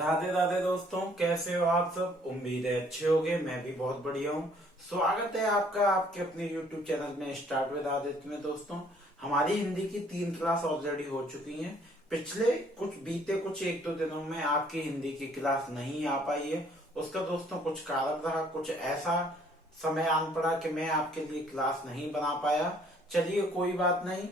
राधे राधे दोस्तों, कैसे हो आप सब। उम्मीद है अच्छे होगे। मैं भी बहुत बढ़िया हूँ। स्वागत है आपका आपके अपने YouTube चैनल में स्टार्ट विद आदित्य में। दोस्तों, हमारी हिंदी की 3 क्लास ऑलरेडी हो चुकी हैं। पिछले बीते कुछ एक दो दिनों में आपकी हिंदी की क्लास नहीं आ पाई है। उसका दोस्तों कुछ कारण रहा, कुछ ऐसा समय आन पड़ा कि मैं आपके लिए क्लास नहीं बना पाया। चलिए, कोई बात नहीं।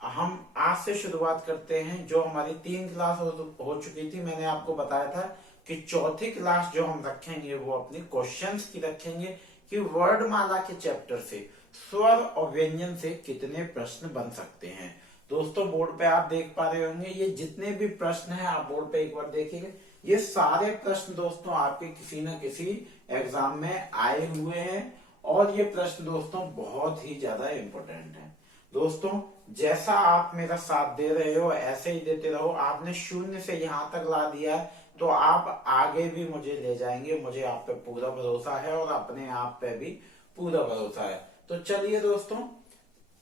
हम आज से शुरुआत करते हैं। जो हमारी 3 क्लास हो चुकी थी, मैंने आपको बताया था कि चौथी क्लास जो हम रखेंगे वो अपनी क्वेश्चंस की रखेंगे कि वर्णमाला के चैप्टर से स्वर और व्यंजन से कितने प्रश्न बन सकते हैं। दोस्तों, बोर्ड पे आप देख पा रहे होंगे, ये जितने भी प्रश्न हैं आप बोर्ड पे एक बार देखिए। ये सारे प्रश्न दोस्तों आपके किसी न किसी एग्जाम में आए हुए हैं और ये प्रश्न दोस्तों बहुत ही ज्यादा इंपॉर्टेंट है। दोस्तों, जैसा आप मेरा साथ दे रहे हो ऐसे ही देते रहो। आपने 0 से यहाँ तक ला दिया है तो आप आगे भी मुझे ले जाएंगे। मुझे आप पे पूरा भरोसा है और अपने आप पे भी पूरा भरोसा है। तो चलिए दोस्तों,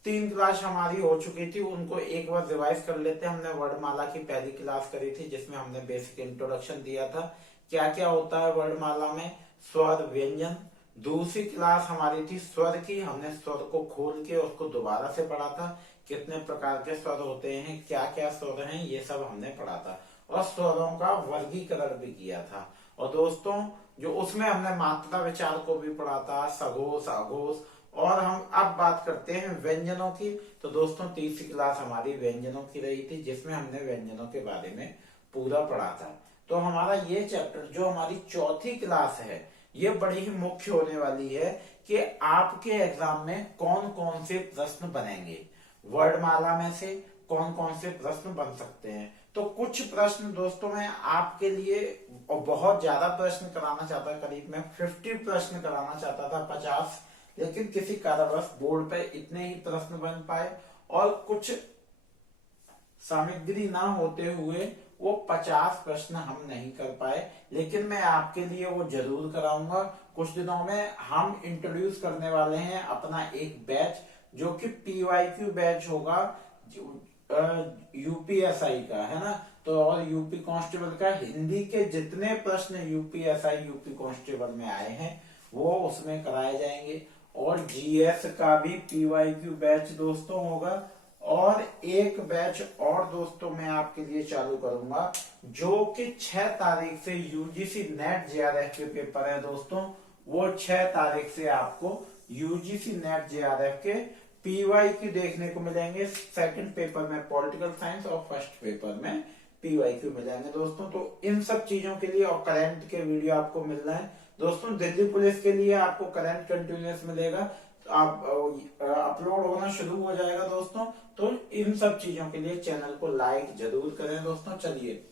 3 क्लास हमारी हो चुकी थी, उनको एक बार रिवाइज कर लेते हैं। हमने वर्णमाला की पहली क्लास करी थी जिसमें हमने बेसिक इंट्रोडक्शन दिया था, क्या क्या होता है वर्णमाला में, स्वर व्यंजन। दूसरी क्लास हमारी थी स्वर की। हमने स्वर को खोल के उसको दोबारा से पढ़ा था, कितने प्रकार के स्वर होते हैं, क्या क्या स्वर हैं, ये सब हमने पढ़ा था। और स्वरों का वर्गीकरण भी किया था। और दोस्तों, जो उसमें हमने मात्रा विचार को भी पढ़ा था, सघोष अघोष। और हम अब बात करते हैं व्यंजनों की। तो दोस्तों, तीसरी क्लास हमारी व्यंजनों की रही थी जिसमें हमने व्यंजनों के बारे में पूरा पढ़ा था। तो हमारा ये चैप्टर जो हमारी चौथी क्लास है, ये बड़ी ही मुख्य होने वाली है कि आपके एग्जाम में कौन कौन से प्रश्न बनेंगे, वर्णमाला में से कौन कौन से प्रश्न बन सकते हैं। तो कुछ प्रश्न दोस्तों मैं आपके लिए, और बहुत ज्यादा प्रश्न कराना चाहता, करीब मैं 50 प्रश्न कराना चाहता था, 50, लेकिन किसी कारणवश बोर्ड पे इतने ही प्रश्न बन पाए और कुछ सामग्री ना होते हुए वो 50 प्रश्न हम नहीं कर पाए। लेकिन मैं आपके लिए वो जरूर कराऊंगा। कुछ दिनों में हम इंट्रोड्यूस करने वाले हैं अपना एक बैच, जो कि PYQ बैच होगा, यूपीएसआई का है ना। तो और यूपी कांस्टेबल का हिंदी के जितने प्रश्न यूपीएसआई यूपी कांस्टेबल में आए हैं वो उसमें कराए जाएंगे। और जीएस का भी PYQ बैच दोस्तों होगा। और एक बैच और दोस्तों मैं आपके लिए चालू करूंगा, जो कि 6 तारीख से यूजीसी नेट जेआरएफ के पेपर है दोस्तों। वो 6 तारीख से आपको यूजीसी नेट जेआरएफ के PYQ देखने को मिलेंगे। सेकंड पेपर में पॉलिटिकल साइंस और फर्स्ट पेपर में PYQ मिलेंगे दोस्तों। तो इन सब चीजों के लिए और करंट के वीडियो आपको मिल रहा है दोस्तों। दिल्ली पुलिस के लिए आपको करंट कंटिन्यूस मिलेगा, आप अपलोड होना शुरू हो जाएगा दोस्तों। तो इन सब चीजों के लिए चैनल को लाइक जरूर करें दोस्तों। चलिए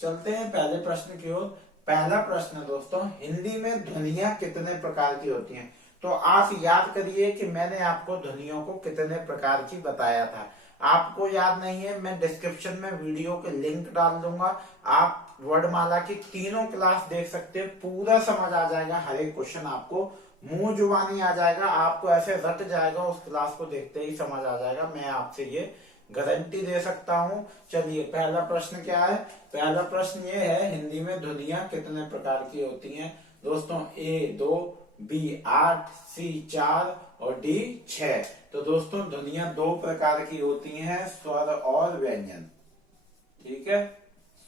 चलते हैं पहले प्रश्न की ओर। पहला प्रश्न दोस्तों, हिंदी में ध्वनियां कितने प्रकार की होती हैं। तो आप याद करिए कि मैंने आपको ध्वनियों को कितने प्रकार की बताया था। आपको याद नहीं है, मैं डिस्क्रिप्शन में वीडियो के लिंक डाल दूंगा। आप वर्णमाला की तीनों क्लास देख सकते हैं, पूरा समझ आ जाएगा। हर एक क्वेश्चन आपको मुंह जुबानी आ जाएगा, आपको ऐसे रट जाएगा, उस क्लास को देखते ही समझ आ जाएगा। मैं आपसे ये गारंटी दे सकता हूं। चलिए, पहला प्रश्न क्या है। पहला प्रश्न ये है, हिंदी में ध्वनियां कितने प्रकार की होती हैं दोस्तों। A 2, B 8, C 4 और D 6। तो दोस्तों, ध्वनियां 2 प्रकार की होती हैं, स्वर और व्यंजन। ठीक है,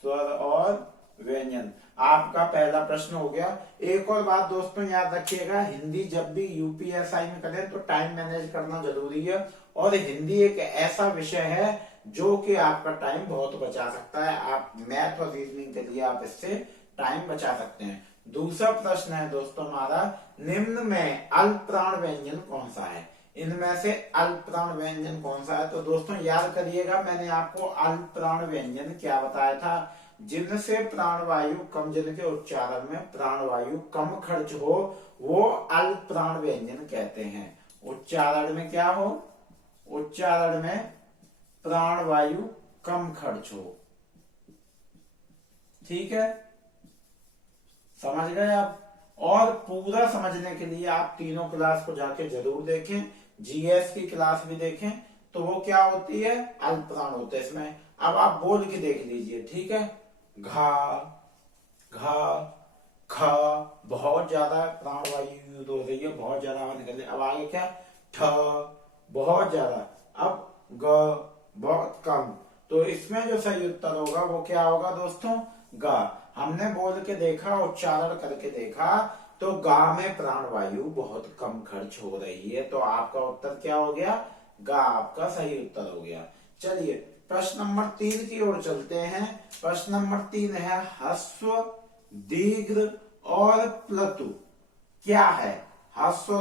स्वर और व्यंजन। आपका पहला प्रश्न हो गया। एक और बात दोस्तों याद रखिएगा, हिंदी जब भी यूपीएसआई में करें तो टाइम मैनेज करना जरूरी है। और हिंदी एक ऐसा विषय है जो कि आपका टाइम बहुत बचा सकता है। आप मैथ और रीजनिंग के लिए आप इससे टाइम बचा सकते हैं। दूसरा प्रश्न है दोस्तों हमारा, निम्न में अल्पप्राण व्यंजन कौन सा है। इनमें से अल्पप्राण व्यंजन कौन सा है। तो दोस्तों याद करिएगा, मैंने आपको अल्पप्राण व्यंजन क्या बताया था। जिनसे प्राणवायु कम, जिनके उच्चारण में प्राणवायु कम खर्च हो, वो अल्पप्राण व्यंजन कहते हैं। उच्चारण में क्या हो, उच्चारण में प्राणवायु कम खर्च हो। ठीक है, समझ गए आप। और पूरा समझने के लिए आप तीनों क्लास को जाके जरूर देखें। जीएस की क्लास भी देखें। तो वो क्या होती है, अल्पप्राण होते हैं इसमें। अब आप बोल के देख लीजिए, ठीक है। घा, घ, ख, बहुत ज्यादा प्राणवायु यूज हो रही है, बहुत ज्यादा हवा निकल रही है। अब आगे क्या, ठ, बहुत ज्यादा। अब ग, बहुत कम। तो इसमें जो सही उत्तर होगा वो क्या होगा दोस्तों, ग। हमने बोल के देखा, उच्चारण करके देखा, तो गा में प्राणवायु बहुत कम खर्च हो रही है। तो आपका उत्तर क्या हो गया, गा आपका सही उत्तर हो गया। चलिए प्रश्न नंबर 3 की ओर चलते हैं। प्रश्न नंबर 3 है, ह्रस्व, दीर्घ और प्लतु क्या है। ह्रस्व,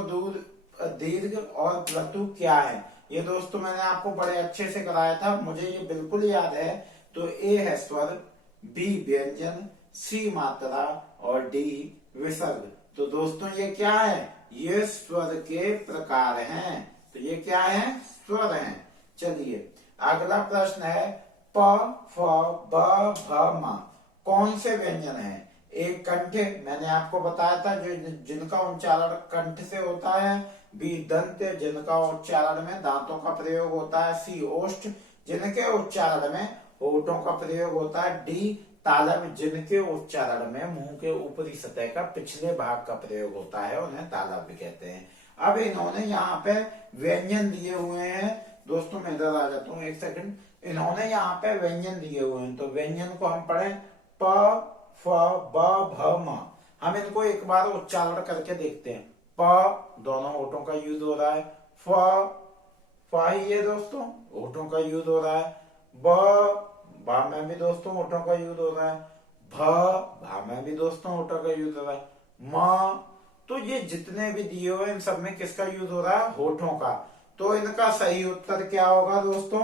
दीर्घ और प्लतु क्या है, ये दोस्तों मैंने आपको बड़े अच्छे से कराया था, मुझे ये बिल्कुल याद है। तो ए है स्वर, बी व्यंजन, सी मात्रा और डी विसर्ग। तो दोस्तों ये क्या है, ये स्वर के प्रकार हैं। तो ये क्या है, स्वर हैं। चलिए अगला प्रश्न है, प, फ, ब, भ, म कौन से व्यंजन है। एक कंठ, मैंने आपको बताया था जो जिनका उच्चारण कंठ से होता है। बी दंत, जिनका उच्चारण में दांतों का प्रयोग होता है। सी ओष्ठ, जिनके उच्चारण में होठों का प्रयोग होता है। डी तालव्य, जिनके उच्चारण में मुंह के ऊपरी सतह का पिछले भाग का प्रयोग होता है, उन्हें तालव्य कहते हैं। अब इन्होंने यहाँ पे व्यंजन दिए हुए हैं दोस्तों, मैं इधर आ जाता हूँ एक सेकंड। इन्होंने यहाँ पे व्यंजन दिए हुए हैं, तो व्यंजन को हम पढ़े, प, फ, ब, भ, म। हम इनको एक बार उच्चारण करके देखते हैं। प, दोनों होठों का यूज हो रहा है। फ ही है दोस्तों, होठों का यूज हो रहा है। ब में भी दोस्तों होठों का यूज हो रहा है। भा में भी दोस्तों होठों का यूज हो रहा है। म, तो ये जितने भी दिए हुए इन सब में किसका यूज हो रहा है, होठों का। तो इनका सही उत्तर क्या होगा दोस्तों,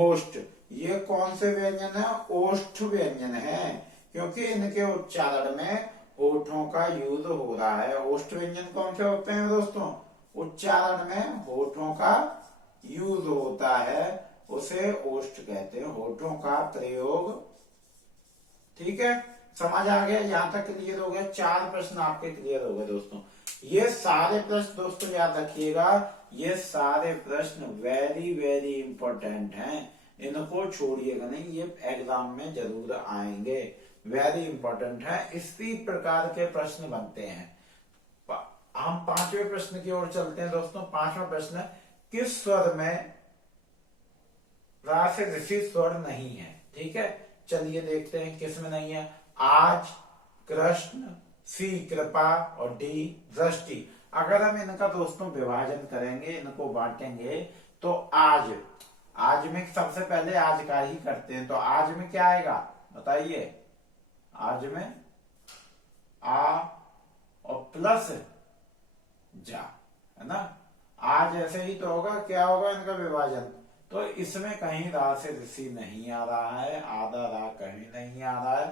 ओष्ठ। ये कौन से व्यंजन है, ओष्ठ व्यंजन है, क्योंकि इनके उच्चारण में होठों का यूज हो रहा है। ओष्ठ व्यंजन कौन से होते हैं दोस्तों, उच्चारण में होठों का यूज होता है, उसे ओष्ठ कहते हैं, होठों का प्रयोग। ठीक है, समझ आ गया, यहां तक क्लियर हो गया। 4 प्रश्न आपके क्लियर हो गए दोस्तों। ये सारे प्रश्न दोस्तों याद रखिएगा, ये सारे प्रश्न वेरी वेरी इंपॉर्टेंट हैं, इनको छोड़िएगा नहीं, ये एग्जाम में जरूर आएंगे, वेरी इंपॉर्टेंट है। इसी प्रकार के प्रश्न बनते हैं। हम 5वें प्रश्न की ओर चलते हैं दोस्तों। 5वां प्रश्न, किस स्वर में रा से ऋषि स्वर नहीं है। ठीक है, चलिए देखते हैं किस में नहीं है। आज, कृष्ण, सी कृपा और डी दृष्टि। अगर हम इनका दोस्तों विभाजन करेंगे, इनको बांटेंगे, तो आज में सबसे पहले आज का ही करते हैं। तो आज में क्या आएगा बताइए, आज में आ और प्लस जा, है ना। आज ऐसे ही तो होगा, क्या होगा इनका विभाजन। तो इसमें कहीं रा से ऋषि नहीं आ रहा है, आधा रा कहीं नहीं आ रहा है,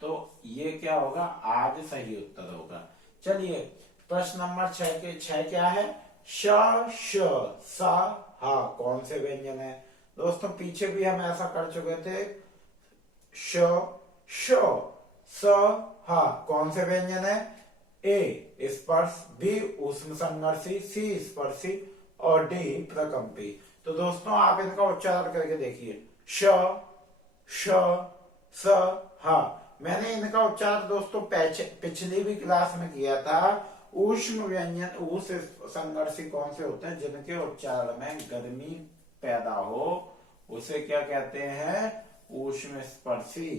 तो ये क्या होगा, आज सही उत्तर होगा। चलिए प्रश्न नंबर 6 क्या है, श, श, सा, हा कौन से व्यंजन है। दोस्तों पीछे भी हम ऐसा कर चुके थे। श, श, स, हा कौन से व्यंजन है। ए स्पर्श, बी ऊष्म संघर्षी, सी स्पर्शी और डी प्रकंपी। तो दोस्तों आप इनका उच्चारण करके देखिए, श, श, स, हा। मैंने इनका उच्चारण दोस्तों पिछली भी क्लास में किया था। ऊष्म व्यंजन, ऊष संघर्षी कौन से होते हैं, जिनके उच्चारण में गर्मी पैदा हो, उसे क्या कहते हैं, ऊष्म स्पर्शी।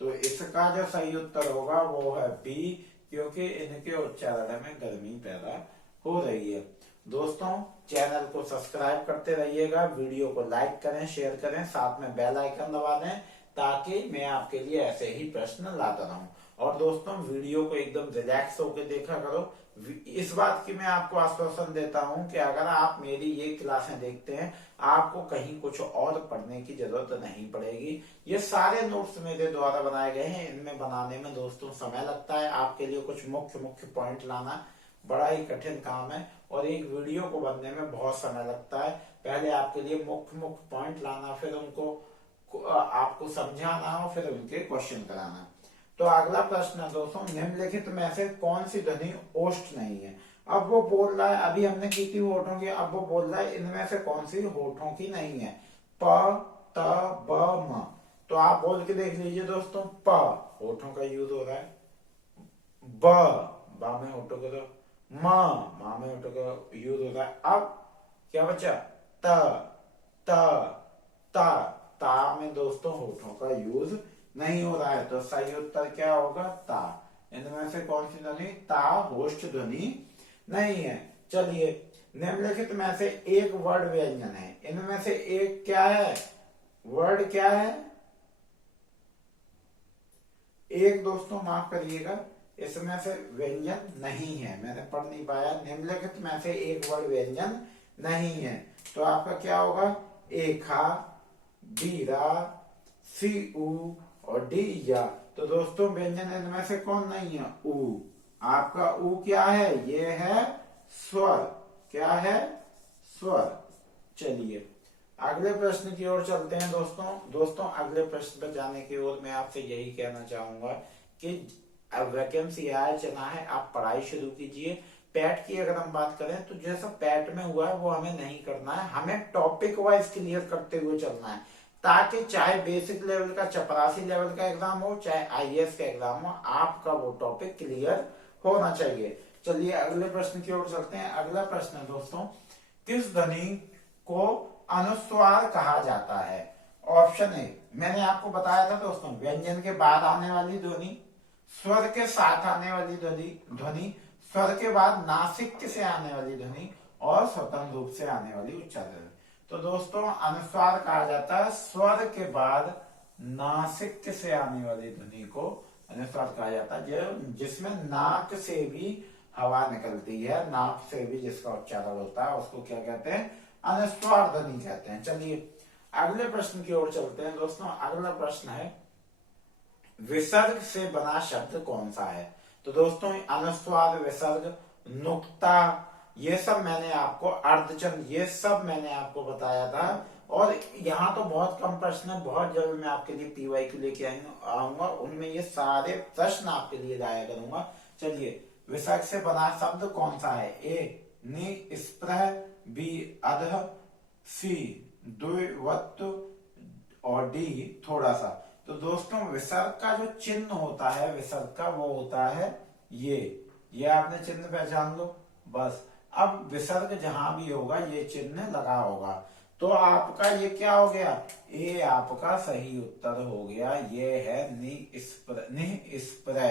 तो इसका जो सही उत्तर होगा वो है बी, क्योंकि इनके उच्चारण में गर्मी पैदा हो रही है। दोस्तों चैनल को सब्सक्राइब करते रहिएगा, वीडियो को लाइक करें, शेयर करें, साथ में बेल आइकन दबा दें, ताकि मैं आपके लिए ऐसे ही प्रश्न लाता रहूं। और दोस्तों वीडियो को एकदम रिलैक्स होकर देखा करो। इस बात की मैं आपको आश्वासन देता हूं कि अगर आप मेरी ये क्लासें देखते हैं, आपको कहीं कुछ और पढ़ने की जरूरत नहीं पड़ेगी। ये सारे नोट्स मेरे द्वारा बनाए गए हैं, इनमें बनाने में दोस्तों समय लगता है। आपके लिए कुछ मुख्य पॉइंट लाना बड़ा ही कठिन काम है, और एक वीडियो को बनने में बहुत समय लगता है। पहले आपके लिए मुख्य पॉइंट लाना, फिर उनको आपको समझाना और फिर उनके क्वेश्चन कराना। तो अगला प्रश्न है दोस्तों, निम्नलिखित में से कौन सी ध्वनि ओष्ठ नहीं है। अब वो बोल रहा है, अभी हमने की थी होठों की, अब वो बोल रहा है इनमें से कौन सी होठों की नहीं है। प, त, ब, म। तो आप बोल के देख लीजिए दोस्तों, प होठों का यूज हो रहा है, ब, बा में ऑटो करो, मा में ऑटो करो, यूज होता है। अब क्या बचा, त, त, ता, ता में दोस्तों होठों का यूज नहीं हो रहा है, तो सही उत्तर क्या होगा, ता। इनमें से कौन सी ध्वनि, ता होष्ठ ध्वनि नहीं है। चलिए, निम्नलिखित में से एक वर्ड व्यंजन है, इनमें से एक क्या है, वर्ड क्या है, एक दोस्तों माफ करिएगा, इसमें से व्यंजन नहीं है, मैंने पढ़ नहीं पाया, निम्नलिखित में से एक वर्ड व्यंजन नहीं है, तो आपका क्या होगा, एखा, बीरा, सी उ और डी या। तो दोस्तों व्यंजन इनमें से कौन नहीं है, उ। आपका उ क्या है, ये है स्वर, क्या है, स्वर। चलिए अगले प्रश्न की ओर चलते हैं दोस्तों अगले प्रश्न पर जाने की ओर मैं आपसे यही कहना चाहूंगा कि अब वैकेंसी आया चला है, आप पढ़ाई शुरू कीजिए। पैट की अगर हम बात करें तो जैसा पैट में हुआ है वो हमें नहीं करना है, हमें टॉपिक वाइज क्लियर करते हुए चलना है, ताकि चाहे बेसिक लेवल का, चपरासी लेवल का एग्जाम हो, चाहे आईएएस का एग्जाम हो, आपका वो टॉपिक क्लियर होना चाहिए। चलिए अगले प्रश्न की ओर चलते हैं। अगला प्रश्न है दोस्तों, किस ध्वनि को अनुस्वार कहा जाता है। ऑप्शन ए, मैंने आपको बताया था दोस्तों, व्यंजन के बाद आने वाली ध्वनि, स्वर के साथ आने वाली ध्वनि, स्वर के बाद नासिक से आने वाली ध्वनि और स्वतंत्र रूप से आने वाली उच्चारण। तो दोस्तों अनुस्वार कहा जाता है स्वर के बाद नासिक से आने वाली ध्वनि को अनुस्वार कहा जाता है, जिसमें नाक से भी हवा निकलती है, नाक से भी जिसका उच्चारण होता है उसको क्या कहते हैं, अनुस्वार ध्वनि कहते हैं। चलिए अगले प्रश्न की ओर चलते हैं दोस्तों। अगला प्रश्न है, विसर्ग से बना शब्द कौन सा है। तो दोस्तों अनुस्वार, विसर्ग, नुक्ता, ये सब मैंने आपको, अर्धचंद, ये सब मैंने आपको बताया था। और यहाँ तो बहुत कम प्रश्न है, बहुत जल्द मैं आपके लिए पीवाईक्यू लेके आऊंगा, उनमें ये सारे प्रश्न आपके लिए लाया करूंगा। चलिए विसर्ग से बना शब्द कौन सा है, ए निस्पृह, बी अधः, सी द्विवत्व और डी थोड़ा सा। तो दोस्तों विसर्ग का जो चिन्ह होता है, विसर्ग का वो होता है ये आपने चिन्ह पहचान लो बस। अब विसर्ग जहां भी होगा ये चिन्ह लगा होगा, तो आपका ये क्या हो गया, ये आपका सही उत्तर हो गया, ये है निस्पृह,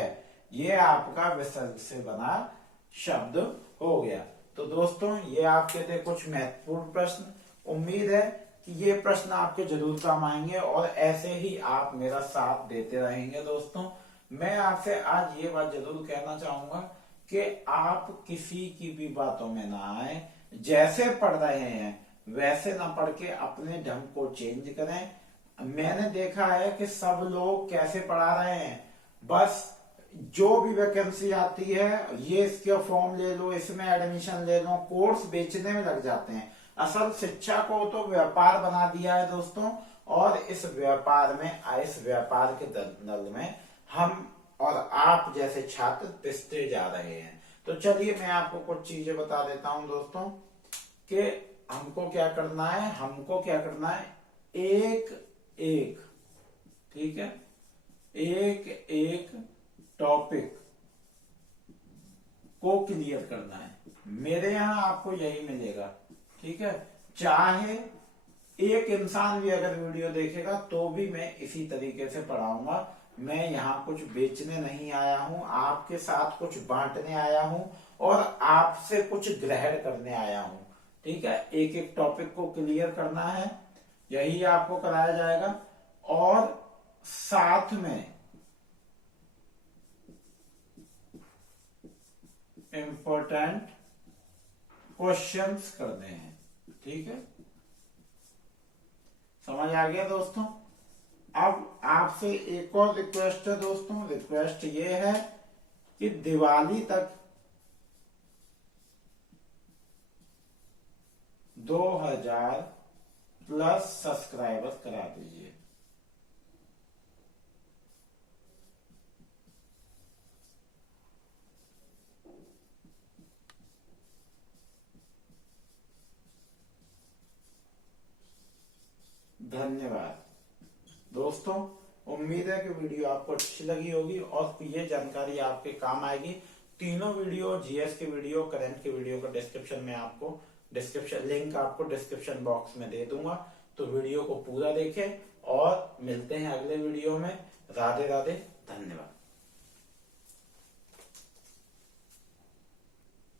ये आपका विसर्ग से बना शब्द हो गया। तो दोस्तों ये आपके लिए कुछ महत्वपूर्ण प्रश्न, उम्मीद है कि ये प्रश्न आपके जरूर काम आएंगे और ऐसे ही आप मेरा साथ देते रहेंगे। दोस्तों मैं आपसे आज ये बात जरूर कहना चाहूंगा कि आप किसी की भी बातों में ना आए, जैसे पढ़ रहे हैं वैसे ना पढ़ के अपने ढंग को चेंज करें। मैंने देखा है कि सब लोग कैसे पढ़ा रहे हैं, बस जो भी वैकेंसी आती है ये इसका फॉर्म ले लो, इसमें एडमिशन ले लो, कोर्स बेचने में लग जाते हैं। असल शिक्षा को तो व्यापार बना दिया है दोस्तों, और इस व्यापार के दलदल में हम और आप जैसे छात्र पिसते जा रहे हैं। तो चलिए मैं आपको कुछ चीजें बता देता हूं दोस्तों कि हमको क्या करना है, एक एक, ठीक है, एक एक टॉपिक को क्लियर करना है। मेरे यहां आपको यही मिलेगा, ठीक है। चाहे एक इंसान भी अगर वीडियो देखेगा तो भी मैं इसी तरीके से पढ़ाऊंगा। मैं यहाँ कुछ बेचने नहीं आया हूं, आपके साथ कुछ बांटने आया हूं और आपसे कुछ ग्रहण करने आया हूं, ठीक है। एक एक टॉपिक को क्लियर करना है, यही आपको कराया जाएगा, और साथ में इंपॉर्टेंट क्वेश्चंस करने हैं, ठीक है। समझ आ गया दोस्तों। अब आपसे एक और रिक्वेस्ट है दोस्तों, रिक्वेस्ट ये है कि दिवाली तक 2000 प्लस सब्सक्राइबर करा दीजिए। धन्यवाद दोस्तों। उम्मीद है कि वीडियो आपको अच्छी लगी होगी और ये जानकारी आपके काम आएगी। तीनों वीडियो, जीएस के वीडियो, करंट के वीडियो का डिस्क्रिप्शन में आपको लिंक आपको डिस्क्रिप्शन बॉक्स में दे दूंगा। तो वीडियो को पूरा देखें और मिलते हैं अगले वीडियो में। राधे राधे, धन्यवाद।